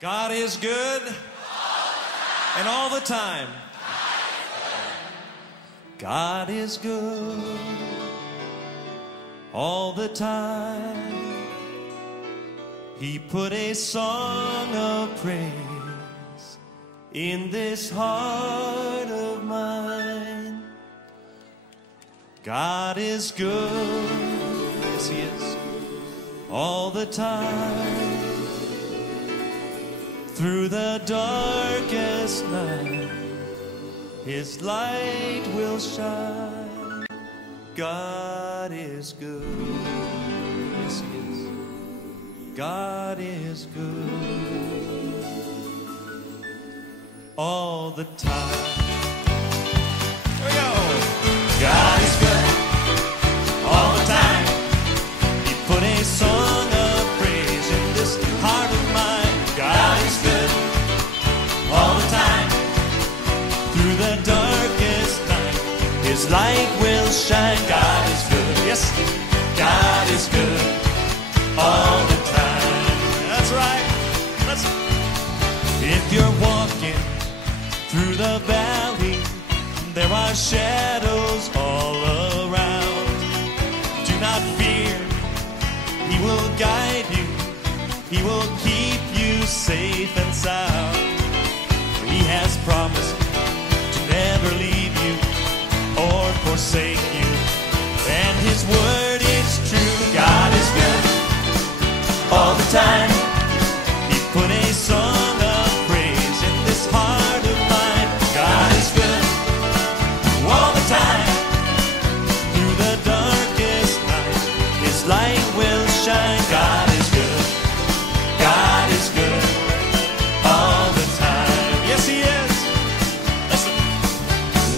God is good, and all the time. God is good all the time. He put a song of praise in this heart of mine. God is good, yes He is, all the time. Through the darkest night, His light will shine. God is good, yes He is. God is good all the time. Here we go. God is good all the time. He put a song of praise in this heart of mine. God is good all the time. Through the darkest night, His light will shine. God is good, yes, God is good all the time. That's right. If you're walking through the valley, there are shadows all around. Do not fear, He will guide you. He will keep you safe and sound. He has promised to never leave you or forsake you. And His word is true. God is good all the time. He put a song of praise in this heart of mine. God is good all the time. Through the darkest night, His light will shine. God is good. God is good all the time. Yes, He is. Listen.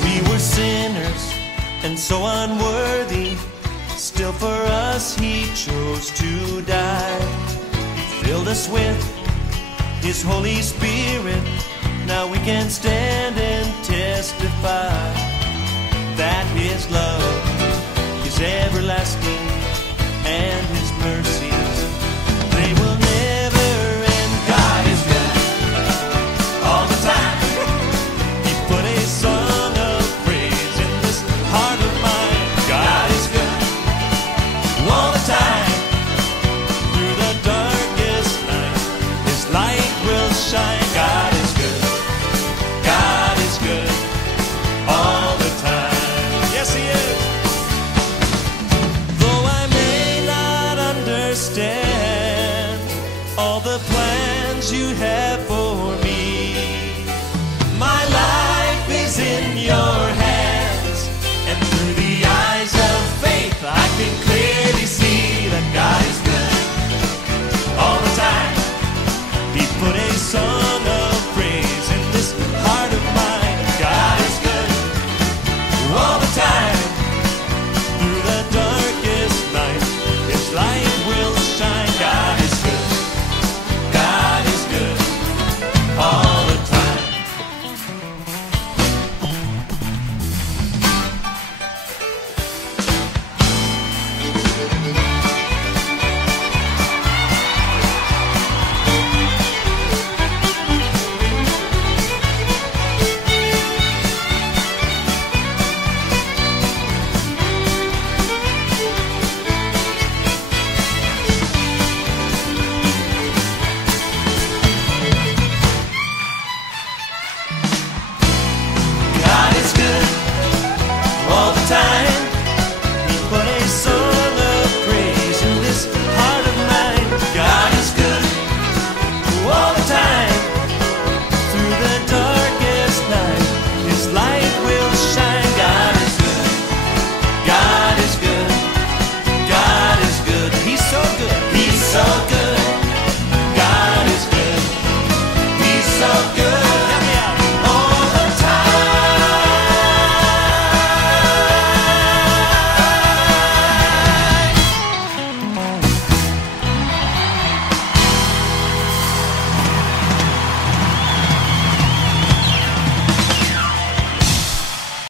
We were sinners and so unworthy. Still for us He chose to die. He filled us with His Holy Spirit. Now we can stand and testify that His love is everlasting and His mercies, they will never end. God is good all the time. He put a song of praise in this heart of mine. God is good all the time. Through the darkest night, His light will shine. God is good. God is good all the time. Yes, He is. Though I may not understand all the plans You have for